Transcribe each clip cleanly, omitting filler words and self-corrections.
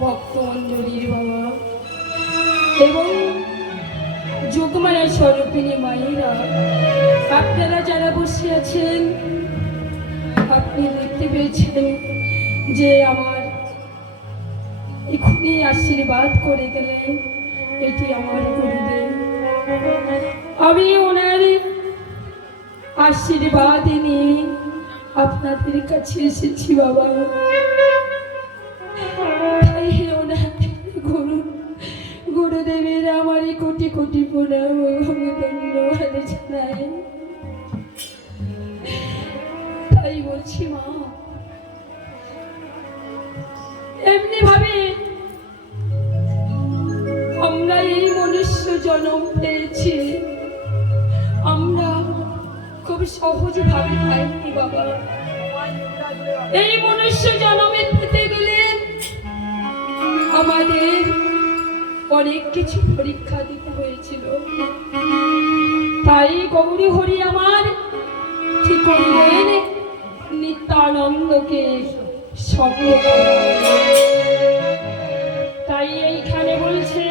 ভক্ত মণ্ডলীর বাবা এবং যোগমায়া স্বরূপিণী মায়েরা, আপনারা যারা বসে আছেন, আপনি দেখতে পেয়েছেন যে আমার এখনই আশীর্বাদ করে গেলেন, এটি আমার গুরুদেব। আমি ওনার আশীর্বাদ নিয়ে আপনাদের কাছে এসেছি বাবা। তাই ওনার গুরুদেবের আমার কোটি কোটি প্রণাম এবং ধন্যবাদ জানাই। তাই বলছি মা, এমনি ভাবে আমরা এই মনুষ্য জন্ম পেয়েছি, আমরা খুব সহজ ভাবে পাইনি বাবা। এই মনুষ্য জন্মে পেতে গেলে আমাদের অনেক কিছু পরীক্ষা দিতে হয়েছিল। তাই গৌরী হরি আমার কি করলেন, নিত্যানন্দকে সঙ্গে। তাই এইখানে বলছে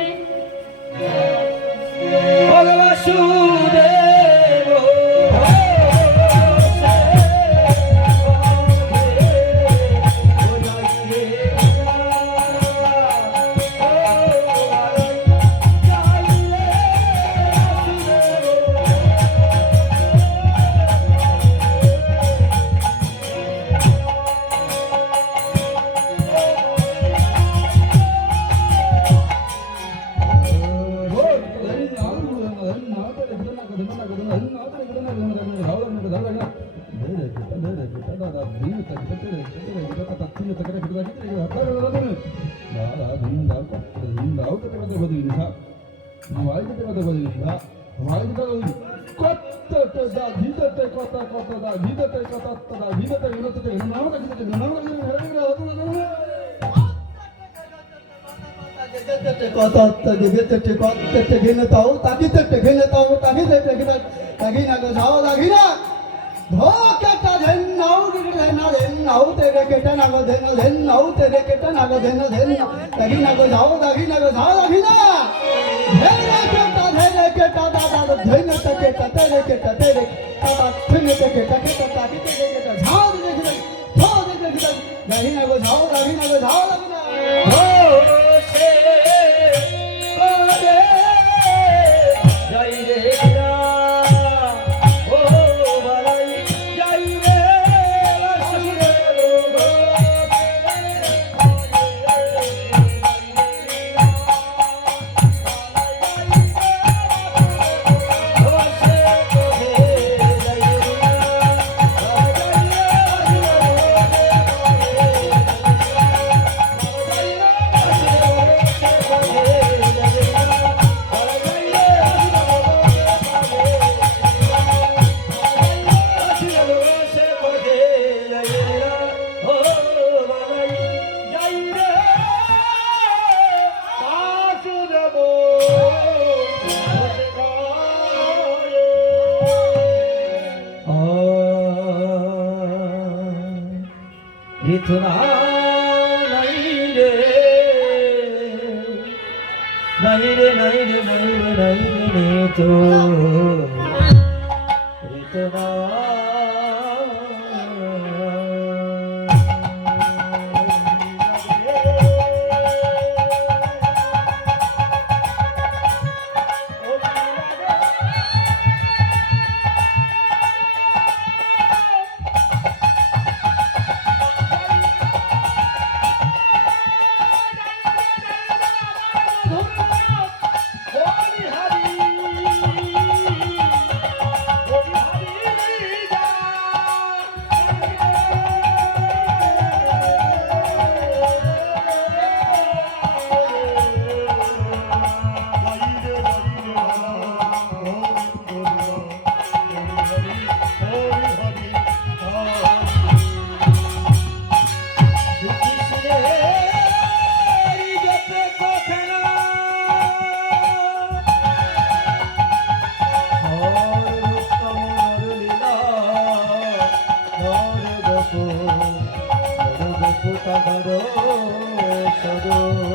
সদো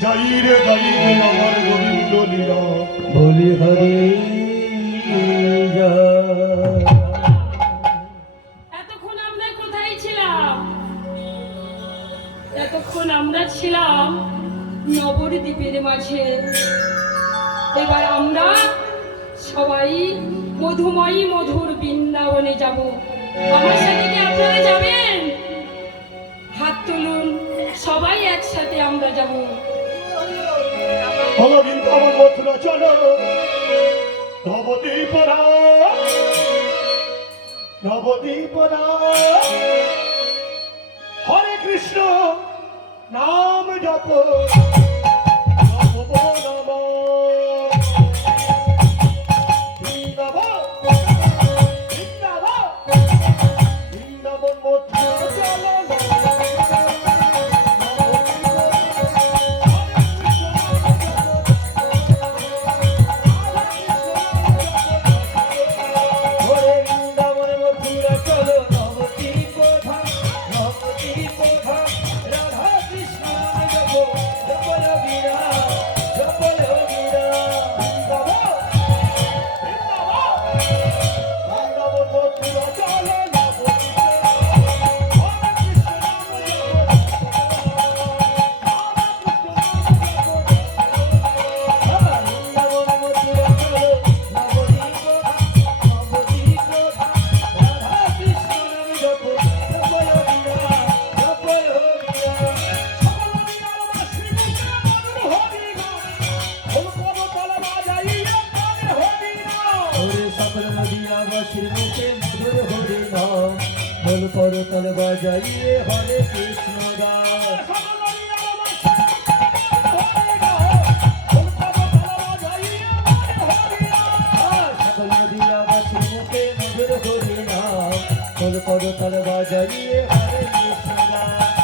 যাই রে আমার গোবিন্দ লীলা বলি হরি এতক্ষণ আমরা কোথায় ছিলাম? এতক্ষণ আমরা ছিলাম নবদ্বীপের মাঝে। এবার আমরা সবাই মধুময়ী মধুর বৃন্দাবনে যাব। আমার সাথে কি আপনারা যাবেন? হাত তুলুন, সবাই একসাথে আমরা যাব। আমার বৃন্দাবন মথুরা চলো নবদ্বীপরা নবদ্বীপরা হরে কৃষ্ণ নাম জপ করতল বাজাইয়ে হরে কৃষ্ণ দাস সকল দিয়া বাসি মুখে মধুর হরি নাম করতল বাজাইয়ে হরে কৃষ্ণ দাস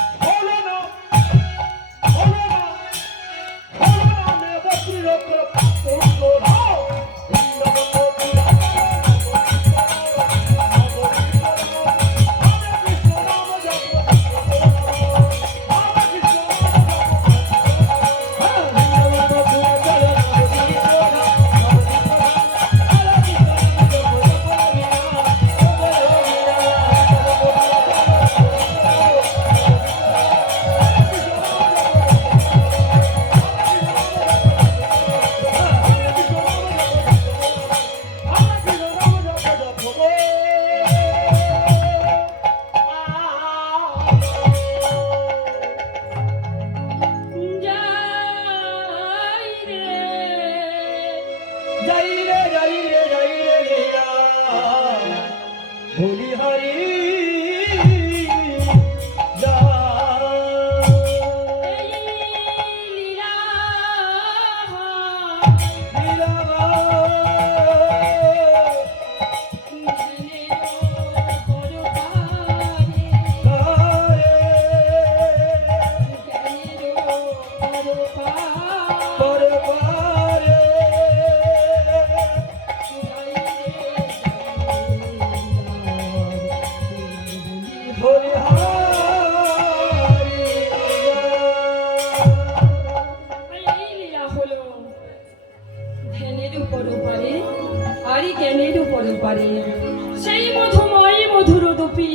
সেই মধুময় মধুর দুপি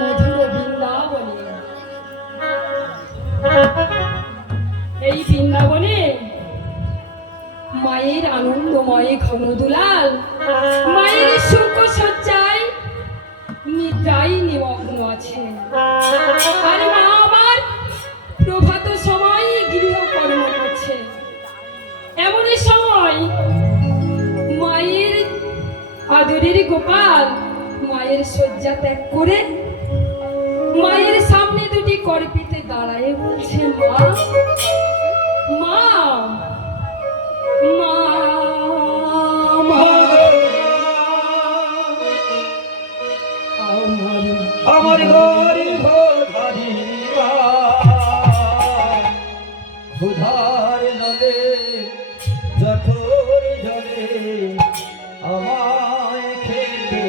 মধুর বৃন্দাবনে। এই বৃন্দাবনে মায়ের আনন্দময় ঘনদুলাল মায়ের সুখ সজ্জায় নিদ্রায় নিমগ্ন আছে। আর মা আমার প্রভাত সময় গৃহকর্ম করছে। এমন সময় মায়ের আদরের গোপাল মায়ের শয্যা ত্যাগ করে মায়ের সামনে দুটি করপিতে দাঁড়ায় বলছে, মা মা মা আমার ঘরে ক্ষুধার নলে জঠোর জলে আমায় খেতে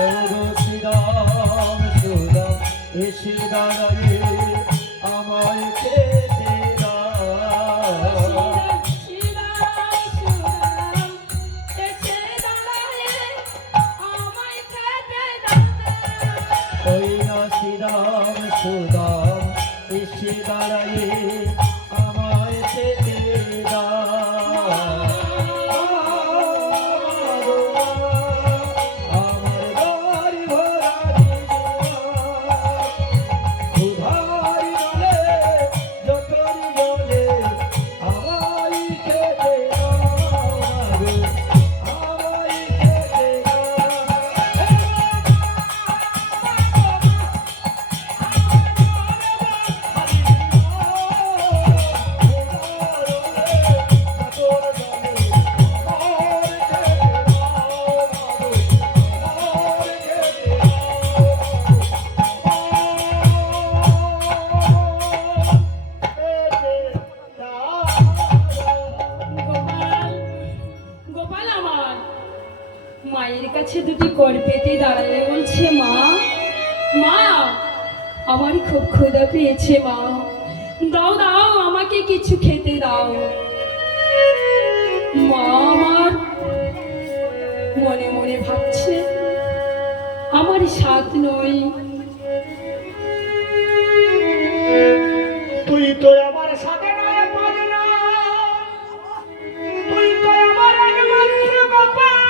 ওগো শ্রীরাম সুদাম এসে দাঁড়ায়ে আমায় খেতে দাও। ওই না শ্রীরাম সুদাম এসে দাঁড়ায়ে আমায় খেতে দাও। আমার বাড়ি ভরা ক্ষুধার জলে যতরি জলে আমায় খেতে দাও। আমায় খেতে গোপাল, গোপাল আমার মায়ের কাছে দুটি কর পেতে দাঁড়ালে বলছে, মা মা আমার খুব ক্ষুধা পেয়েছে, মা দাও দাও আমাকে কিছু খেতে দাও। মা আমার মনে মনে ভাবছে, আমার সাথ নই, তুই তো আমার সাথে নয় পারি না, তুই তো আমার একমাত্র গোপাল।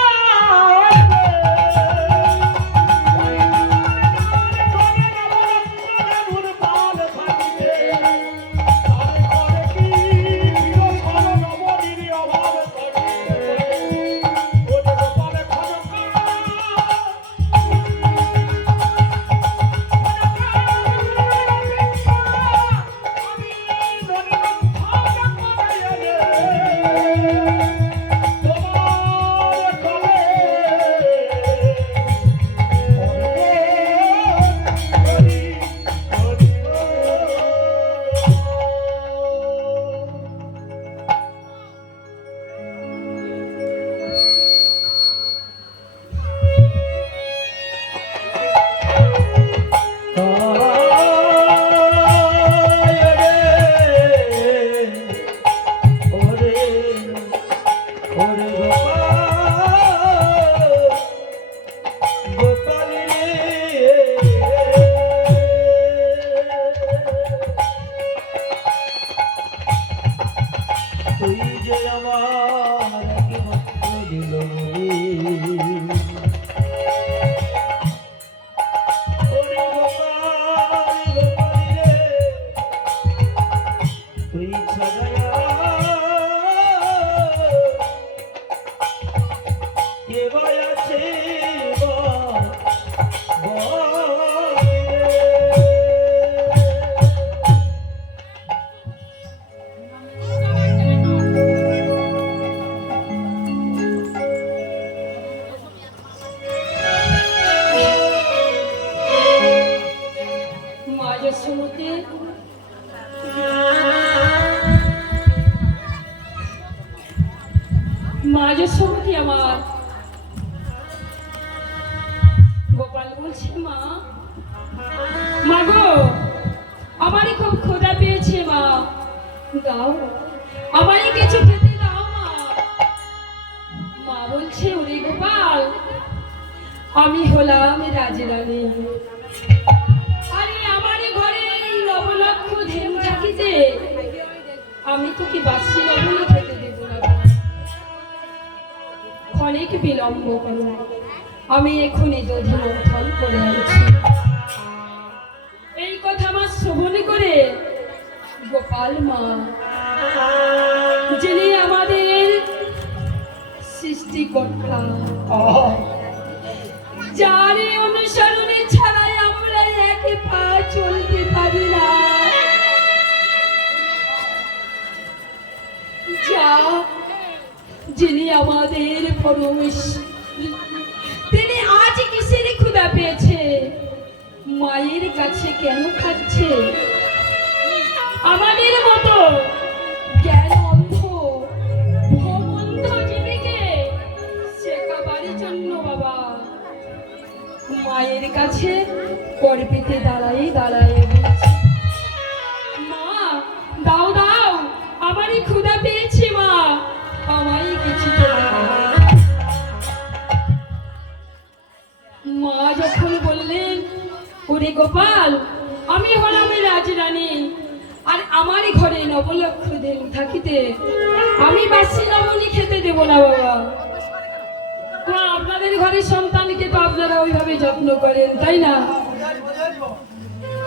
মা যশোমতী আমার। গোপাল বলছে, মা মা গো আমারই খুব ক্ষুধা পেয়েছে, মা দাও আমারই কিছু খেতে দাও। মা মা বলছে, ওরে গোপাল আমি হলাম রাজরানী, আরে আমারই ঘরে এই নবলক্ষ ধেনু থাকিতে আমি তোকে বাসি লবণ খেতে দেব না। অনেক বিলম্ব করো, আমি এখনই দধি মন্থন করে আনছি। এই কথা আমার শ্রবণ করে গোপাল মা, যিনি আমাদের সৃষ্টিকর্তা, যার অনুসরণে ছাড়াই আমরা এক পা চলতে পারি না, যা যিনি আমাদের পরমেশ্বর, তিনি আজ কিসের ক্ষুধা পেয়েছে, মায়ের কাছে কেন খাচ্ছে? আমাদের মতো জ্ঞান অন্ধ ভ্রমন্ধ জীবীকে শেখাবার জন্য বাবা। মায়ের কাছে কর পেতে দাঁড়াই দাঁড়াই বলছে, মা দাও দাও, আমারই ক্ষুধা পেয়েছে মা, আমারই কিছু দাও। মা যখন বললেন, ওরে গোপাল, আমি হলাম রাজরানী, আর আমারই ঘরে নবলক্ষ দিন থাকিতে আমি বাসি নবনী খেতে দেব না বাবা। তো আপনাদের ঘরের সন্তানকে তো আপনারা ওইভাবে যত্ন করেন, তাই না?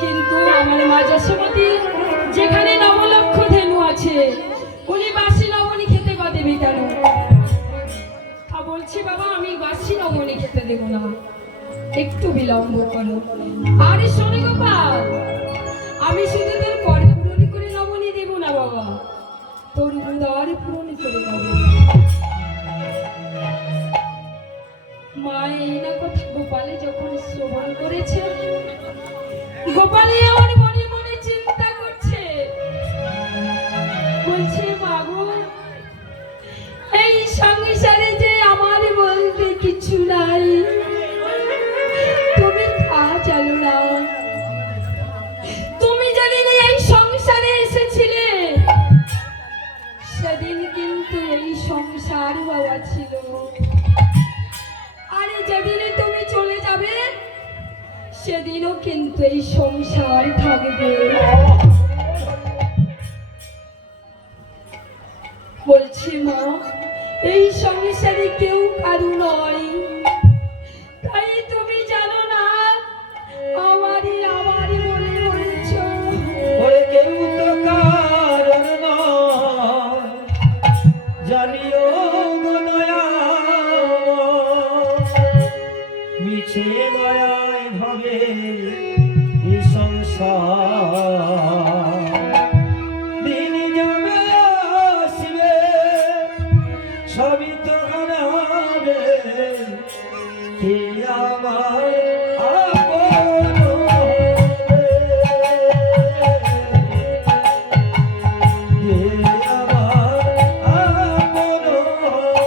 কিন্তু আমার মা যশোমতী যেখানে নবলক্ষ ধেনু আছে, উনি বাসি নবনী খেতে বা দেবে কেন? বলছি বাবা, আমি বাসি নবনী খেতে দেব না, একটু বিলম্ব করো। আরে শোনে গোপাল, আমি শুধু তোর কর পূরণ করে নবনী দেব না বাবা, তোর উদার পূরণ করে দেব। মা এই না কথা গোপালে যখন শ্রবণ করেছে, গোপালে আমার মনে মনে চিন্তা করছে, বলছে মাগো, এই সংসারে যে আমার বলতে কিছু নাই, তুমি তা জানো না। তুমি যেদিন এই সংসারে এসেছিলে, সেদিন কিন্তু এই সংসার বাবা ছিল, আরে যেদিন তুমি চলে যাবে, সেদিনও কিন্তু এই সংসার থাকবে। বলছি মা, এই সংসারে কেউ কারু নয়, তাই তুমি জানো না, আমারই আমারই বলে বলছ। ওরে কেউ তো কারণ নয়, জানিও গো দয়াময়, মিছে মায়ায় ভাবে এই সংসার, দিন যাবে আসবে, সবই তো হারাবে, কে আমার আপন হবে, কে আমার আপন হবে।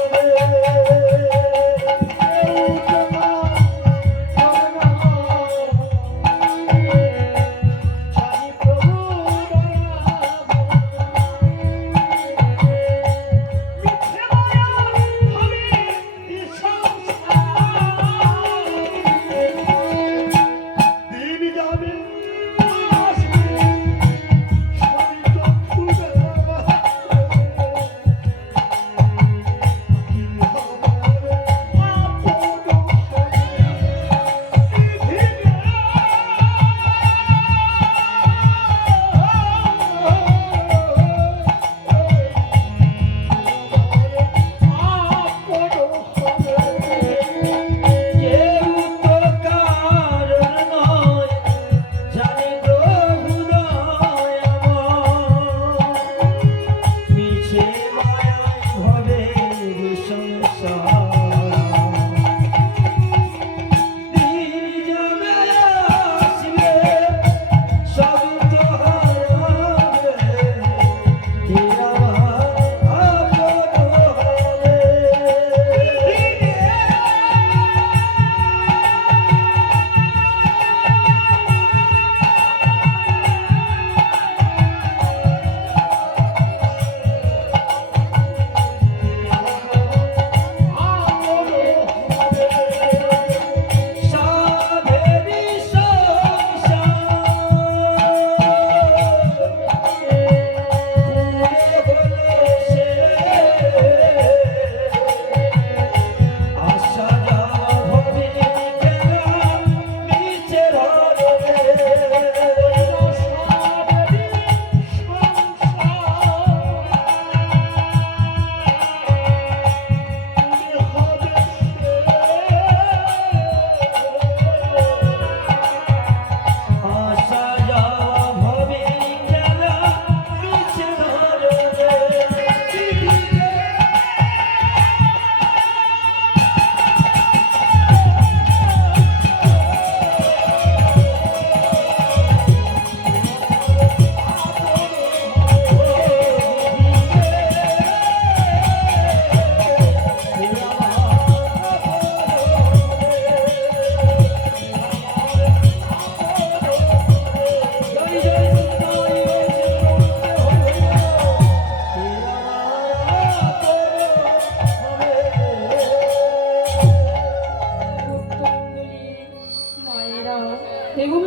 এবং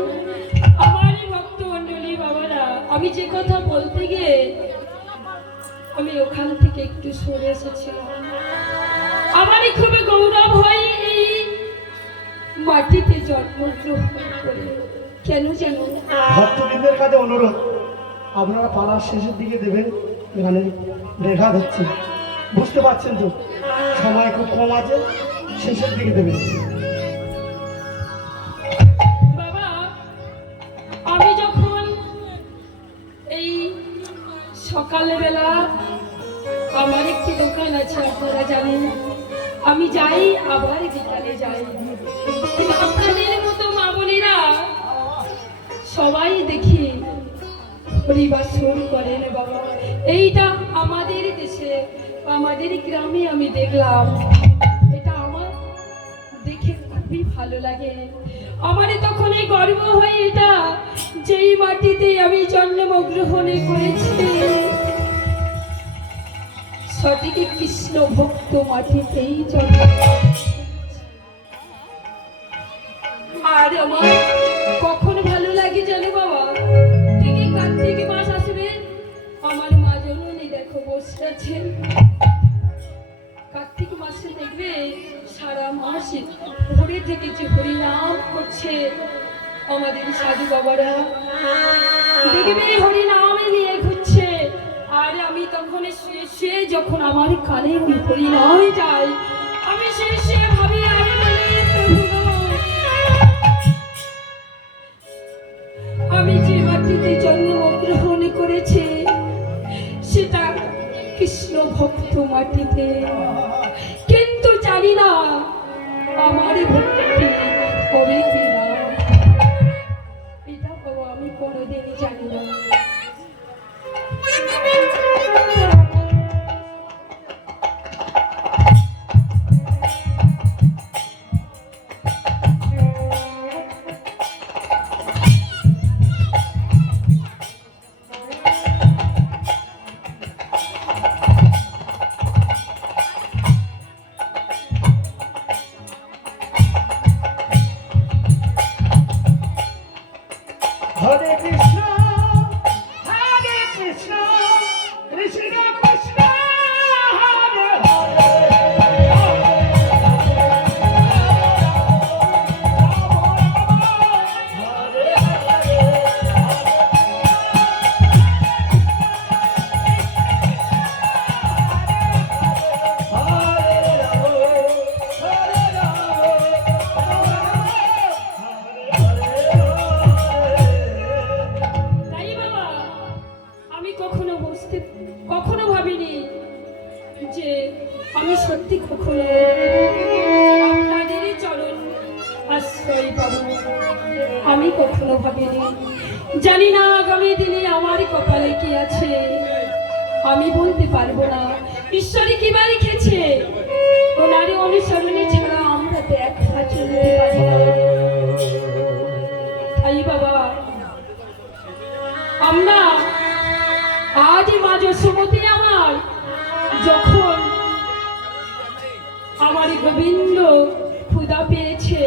আমার এই ভক্ত মণ্ডলী বাবারা, আমি যে কথা বলতে গিয়ে আমি ওখান থেকে একটু সরে এসেছিলাম। আমারই খুবই গৌরব হয় এই মাটিতে জন্মগ্রহণ করে। কেন যেন ভক্তবৃন্দের কাছে অনুরোধ, আপনারা পাড়ার শেষের দিকে দেবেন, এখানে রেখা হচ্ছে, বুঝতে পারছেন তো, সময় খুব কম আছে, শেষের দিকে দেবেন। বাবা, আমি যখন এই সকালবেলা আমার একটি দোকান আছে, আপনারা জানেন, আমি যাই আবার বিকালে যাই। কিন্তু আপনাদের মতো মা বোনেরা সবাই দেখি পরিবাসন করেন বাবা। এইটা আমাদের দেশে, আমাদের গ্রামে আমি দেখলাম, এটা আমার দেখে খুবই ভালো লাগে। আমারই তখন এই গর্ব হয় এটা, যেই মাটিতে আমি জন্মগ্রহণ করেছি, সঠিক কৃষ্ণ ভক্ত মাটিতেই জন্ম। আর আমার কখন ভালো লাগে জানো বাবা, ঠিকই কার্তিক মাস আসবে, আমার মা জননী দেখো বসে আছেন। কার্তিক মাসে দেখবে সারা মাস ভোরে থেকে যে হরিনাম করছে আমাদের সাধু বাবারা, দেখবে হরিনাম নিয়ে ঘুরছে। আর আমি তখন শুয়ে শুয়ে যখন আমার কানে ওই হরিনাম যায়, আমি শুয়ে শুয়ে ভাবি, আরে বলি প্রভু গো, আমি যে মাটিতে জন্মগ্রহণ করেছি সেটা কৃষ্ণ ভক্ত মাটিতে, কিন্তু জানি না আমার ভক্তি হবে কিনা। এটা বাবা আমি কোনোদিনই জানি না। হরে কৃষ্ণ, হরে কৃষ্ণ, কৃষ্ণ কৃষ্ণ, হরে হরে, তাই বাবা আমি কখনো ভাবিনি যে আমি সত্যি কখনো আপনাদেরই চরণ আশ্রয় পাবো। আমি কখনো ভাবিনি, জানি না আগামী দিনে আমার কপালে কি আছে, আমি বলতে পারবো না। ঈশ্বরী কি বা লিখেছে, ওনারই অনুসরণে ছাড়া আমরা দেখা চলতে পারি না। তাই বাবা আমরা আজ মা যশোমতী আমার যখন আমার গোবিন্দ ক্ষুধা পেয়েছে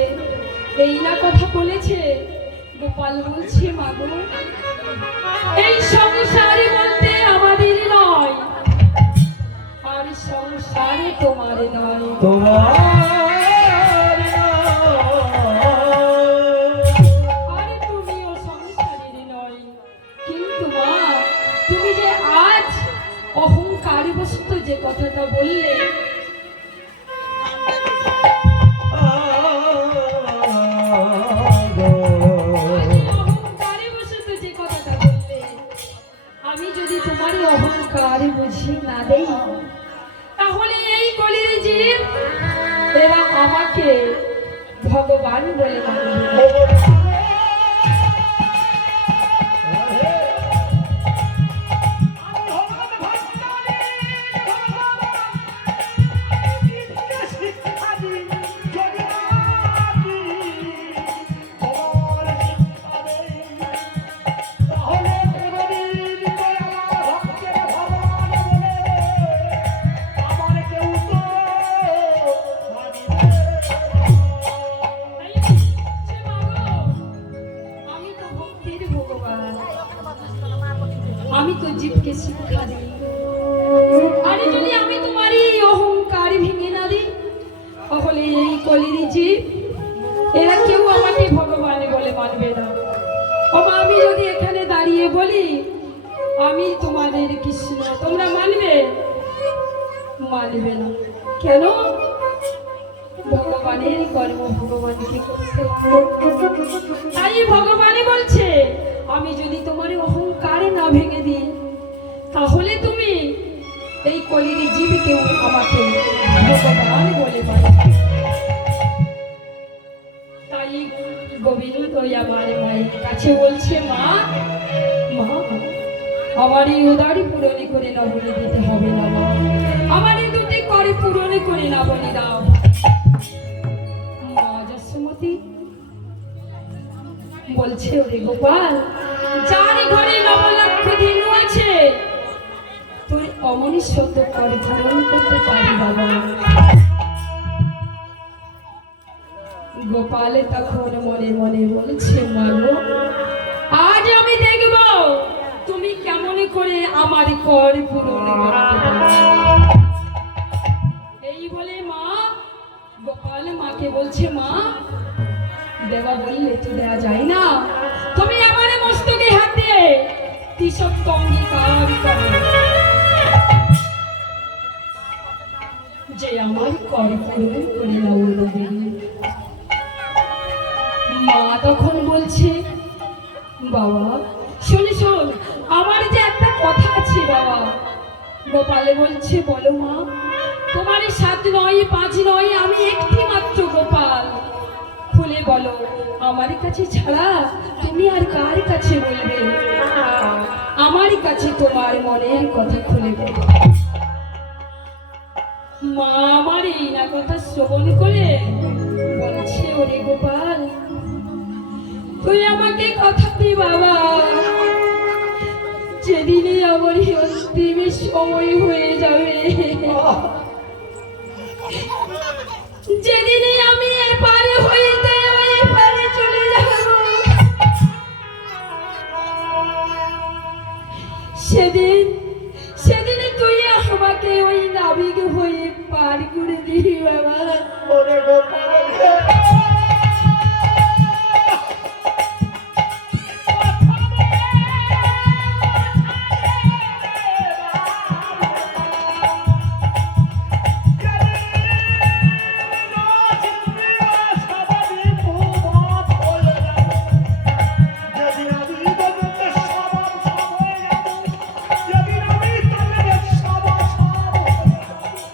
এই না কথা বলেছে, গোপাল বলছে মাগো এই সংসারে বলতে আমাদের নয়, আর সংসারে তোমার নয়, তোমার আর তুমিও সংসারের নয়। কিন্তু মা তুমি যে আজ অহংকার বশত যে কথাটা বললে, অহংকারে বশত যে কথাটা বললে, আমি যদি তোমার অহংকার বুঝি না দেই, তাহলে এই কলির জীব এরা আমাকে ভগবান বলে মানবে। তাই বলছে, মাগো, জীবকে শিক্ষা দিই। আরে যদি আমি তোমার এই অহংকার ভেঙে না দিই, তাহলে এই কলির জীব এরা কেউ আমাকে ভগবান বলে মানবে না। আমি যদি এখানে দাঁড়িয়ে বলি আমি তোমাদের কৃষ্ণ, তোমরা মানবে? মানবে না। কেন? ভগবানের কর্ম ভগবানকে করতে হবে। তাই ভগবানই বলছে আমি যদি তোমার অহংকার না ভেঙে দিই, তাহলে তুমি এই কলির জীবকেও আমাকে ভগবান বলে মানবে। তাই গোবিন্দ আমার মায়ের কাছে বলছে, মা মা আমার এই উদারি পূরণে করে নবনী দিতে হবে না মা, আমার এই দুটি করে পূরণে করে নবনী দাও। মা যশোমতী বলছে, ওরে গোপাল, যার ঘরে 9 লক্ষ ধেনু আছে তুই অমনি সত্য করে পূরণ করতে পারি বাবা। গোপালে তখন মনে মনে বলছে, মাগো আজ আমি দেখব তুমি কেমন করে আমার কর পূরণ করতে পারো। এই বলে মা গোপাল মাকে বলছে, মা দেওয়া বললে তো দেওয়া যায় না, তুমি আমার মস্তকে হাত দিয়ে তিসব অঙ্গীকার করো যে আমার কর পূরণ করে নাও দেবী। মা তখন বলছে, বাবা শোন শোন, আমার যে একটা কথা আছে বাবা। গোপালে বলছে, বলো মা। তোমার 7 নয় 5 নয়, আমি একটি মাত্র গোপাল। খুলে বলো, আমার কাছে ছাড়া তুমি আর কার কাছে বলবে? আমার কাছে তোমার মনের কথা খুলে বলো। মা আমার এই না কথা শ্রবণ করে বলছে, ওরে গোপাল তুই আমাকে কথা দি বাবা, যেদিনে আমার অন্তিম সময় হয়ে যাবে, যেদিনে